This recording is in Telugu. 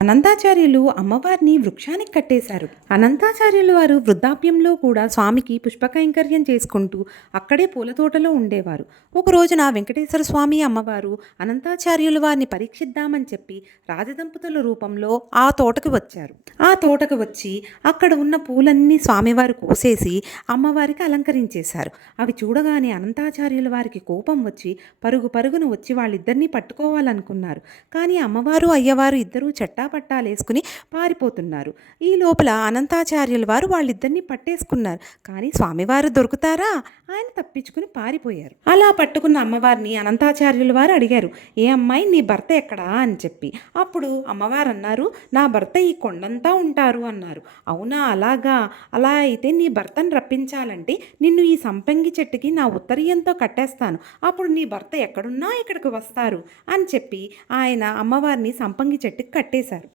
అనంతాచార్యులు అమ్మవారిని వృక్షానికి కట్టేశారు. అనంతాచార్యులు వారు వృద్ధాప్యంలో కూడా స్వామికి పుష్పకైంకర్యం చేసుకుంటూ అక్కడే పూల తోటలో ఉండేవారు. ఒక రోజున వెంకటేశ్వర స్వామి అమ్మవారు అనంతాచార్యులు వారిని పరీక్షిద్దామని చెప్పి రాజదంపతుల రూపంలో ఆ తోటకు వచ్చారు. ఆ తోటకు వచ్చి అక్కడ ఉన్న పూలన్నీ స్వామివారు కోసేసి అమ్మవారికి అలంకరించేశారు. అవి చూడగానే అనంతాచార్యుల వారికి కోపం వచ్చి పరుగు పరుగున వచ్చి వాళ్ళిద్దరినీ పట్టుకోవాలనుకున్నారు. కానీ అమ్మవారు అయ్యవారు ఇద్దరూ పట్టాలేసుకుని పారిపోతున్నారు. ఈ లోపల అనంతాచార్యుల వారు వాళ్ళిద్దరిని పట్టేసుకున్నారు. కానీ స్వామివారు దొరుకుతారా? ఆయన తప్పించుకుని పారిపోయారు. అలా పట్టుకున్న అమ్మవారిని అనంతాచార్యుల వారు అడిగారు, ఏ అమ్మాయి నీ భర్త ఎక్కడా అని చెప్పి. అప్పుడు అమ్మవారు అన్నారు, నా భర్త ఈ కొండంతా ఉంటారు అన్నారు. అవునా, అలాగా? అలా అయితే నీ భర్తను రప్పించాలంటే నిన్ను ఈ సంపంగి చెట్టుకి నా ఉత్తరీయంతో కట్టేస్తాను. అప్పుడు నీ భర్త ఎక్కడున్నా ఇక్కడికి వస్తారు అని చెప్పి ఆయన అమ్మవారిని సంపంగి చెట్టుకి కట్టేశారు.